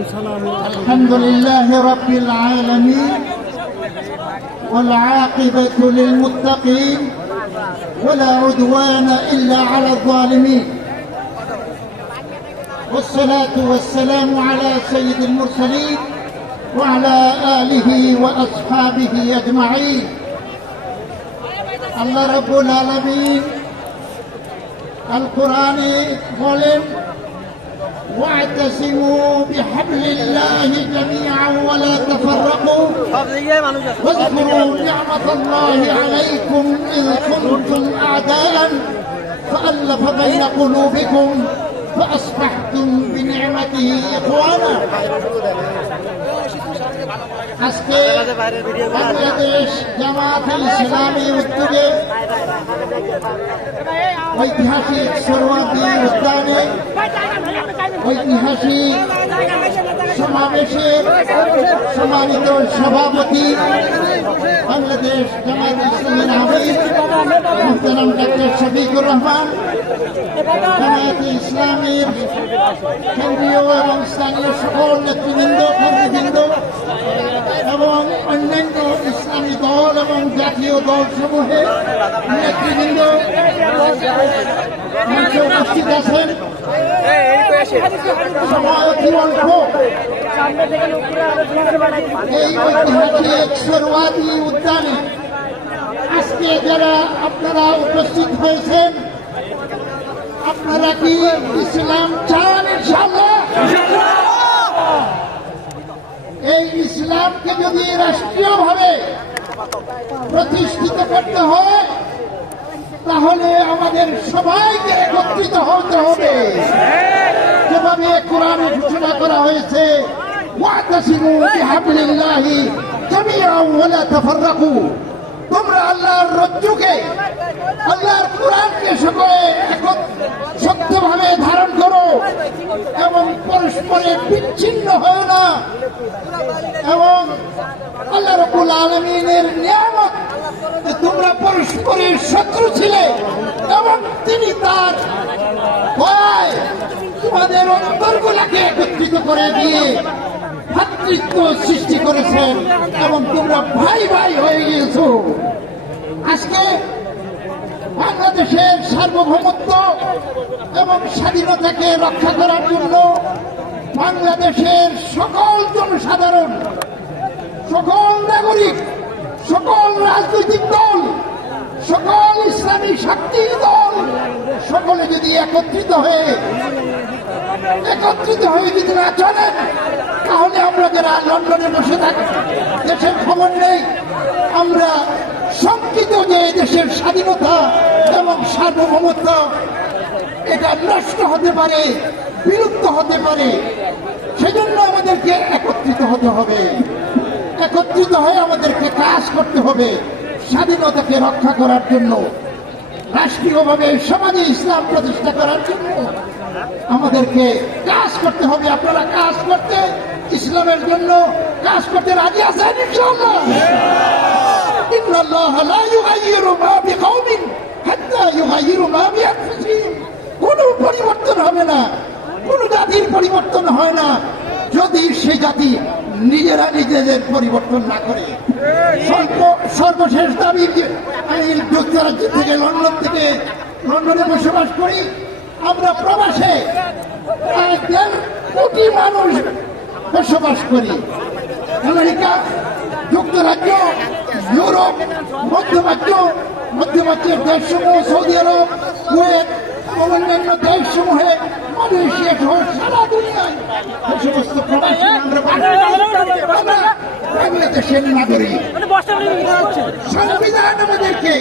الحمد لله رب العالمين والعاقبة للمتقين ولا عدوان إلا على الظالمين والصلاة والسلام على سيد المرسلين وعلى آله وأصحابه أجمعين. الله رب العالمين القرآن ظلم واعتصموا بحبل الله جميعا ولا تفرقوا واذكروا نعمة الله عليكم إذ كنتم أعداء فألف بين قلوبكم فأصبحتم بنعمته إخوانا আজকে বাংলাদেশ জামাত ইসলামী উদ্যোগে ঐতিহাসিক সরোয়ার্দী উদ্যানে ঐতিহাসিক সমাবেশের সম্মানিত সভাপতি বাংলাদেশ জামাত ইসলামের আমির মোহতারাম ডক্টর শফিকুর রহমান, জামায়াতে ইসলামের কেন্দ্রীয় এবং স্থানীয় সকল নেতৃবৃন্দ কর্মীবৃন্দ এবং অন্যান্য ইসলামী দল এবং জাতীয় দল সমূহের নেতৃবৃন্দ মঞ্চে উপস্থিত আছেন। এই ঐতিহাসিক সরওয়াদি উদ্যানে আজকে যারা আপনারা উপস্থিত হয়েছেন আপনারা কি ইসলাম চান ইনশাআল্লাহ এই ইসলামকে যদি রাষ্ট্রীয়ভাবে প্রতিষ্ঠিত করতে হয় তাহলে আমাদের সবাইকে একত্রিত হতে হবে। যেভাবে কোরআনে ঘোষণা করা হয়েছে। বিহাবলিল্লাহি জামিআন ওয়া লা তাফাররাকু। তোমরা আল্লাহর রজ্জুকে, আল্লাহর কোরআনকে সকলে শক্তভাবে ধারণ করো এবং পরস্পরে বিচ্ছিন্ন হয় না। এবং আল্লাহ রবুল আলমিনের নিয়ামত তোমরা পরস্পরের শত্রু ছিলে এবং তিনি তার তোমাদের অন্তরগুলাকে একত্রিত করে দিয়ে ভাতৃত্ব সৃষ্টি করেছেন এবং তোমরা ভাই ভাই হয়ে গিয়েছো। আজকে বাংলাদেশের সার্বভৌমত্ব এবং স্বাধীনতাকে রক্ষা করার জন্য বাংলাদেশের সকল জনসাধারণ, সকল নাগরিক, সকল রাজনৈতিক দল, সকল ইসলামী শক্তি সকলে যদি একত্রিত হয়ে একত্রিত হয়ে যদি না চলেন তাহলে আমরা যারা লন্ডনে বসে থাকি, দেশের খবর নেই, আমরা শঙ্কিত যে দেশের স্বাধীনতা এবং সার্বভৌমত্ব, এটা নষ্ট হতে পারে, বিলুপ্ত হতে পারে, সেজন্য আমাদেরকে একত্রিত হতে হবে। একত্রিত হয়ে আমাদেরকে কাজ করতে হবে, স্বাধীনতাকে রক্ষা করার জন্য। রাষ্ট্রীয়ভাবে সমাজে ইসলাম প্রতিষ্ঠা করার জন্য আমাদেরকে কাজ করতে হবে। আপনারা কাজ করতে, ইসলামের জন্য কাজ করতে রাজি আছেন কোন মা কোনো পরিবর্তন হবে না। কোনো জাতির পরিবর্তন হয় না। যদি সে জাতি নিজেরা নিজেদের পরিবর্তন না করে, সর্ব- সর্বশেষ দাবি আমি যুক্তরাজ্য থেকে লন্ডন থেকে লন্ডনে বসবাস করি। আমরা প্রবাসে কোটি মানুষ বসবাস করি। আমেরিকা, যুক্তরাজ্য, ইউরোপ, মধ্যপ্রাচ্য, মধ্যপ্রাচ্যের দেশসমূহ, সৌদি আরব, কুয়েত, অন্যান্য দেশসমূহে মালয়েশিয়া সহ সারা দুনিয়ায় যে সমস্ত প্রবাসী আমরা আমরা বাংলাদেশের নাগরিক। সংবিধান আমাদেরকে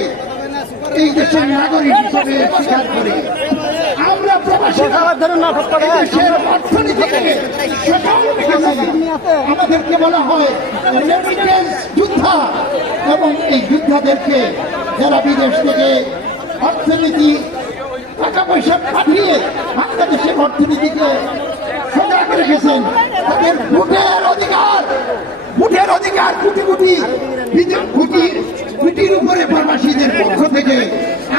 এই দেশের নাগরিক হিসেবে স্বীকার করে। আমরা প্রবাসী এই দেশের অর্থনীতিকে আমাদেরকে বলা হয় যোদ্ধা। এবং এই যোদ্ধাদেরকে যারা বিদেশ থেকে অর্থনীতি টাকা পয়সা পাঠিয়ে বাংলাদেশের অর্থনীতিকে সজাগ রেখেছেন তাদের ভোটের অধিকার ভোটের অধিকার কোটি কোটি বিদে- কোটি কোটির উপরে প্রবাসীদের পক্ষ থেকে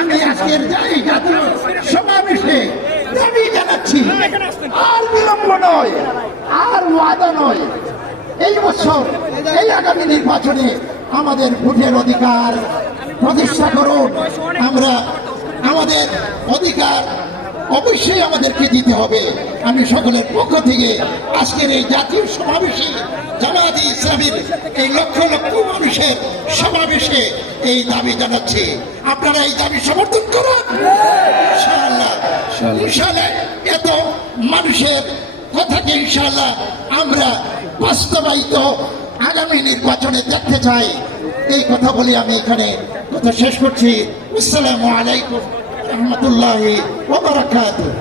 আমি আজকের এই জাতীয় সমাবেশে দাবি জানাচ্ছি। আর বিলম্ব নয়, আর ওয়াদা নয়। এই বছর, এই আগামী নির্বাচনে আমাদের ভোটের অধিকার প্রতিষ্ঠা করুন। আমরা আমাদের অধিকার অবশ্যই আমাদেরকে দিতে হবে। আমি সকলের পক্ষ থেকে আজকের এই জাতীয় সমাবেশে জামায়াতে ইসলামের এই লক্ষ লক্ষ মানুষের সমাবেশে এই দাবি জানাচ্ছি। আপনারা এই দাবি সমর্থন করুন। এত মানুষের কথাকে ইনশাআল্লাহ আমরা বাস্তবায়িত আগামী নির্বাচনে দেখতে চাই। এই কথা বলে আমি এখানে কথা শেষ করছি। আসসালামু আলাইকুম। warahmatullahi wabarakatuh.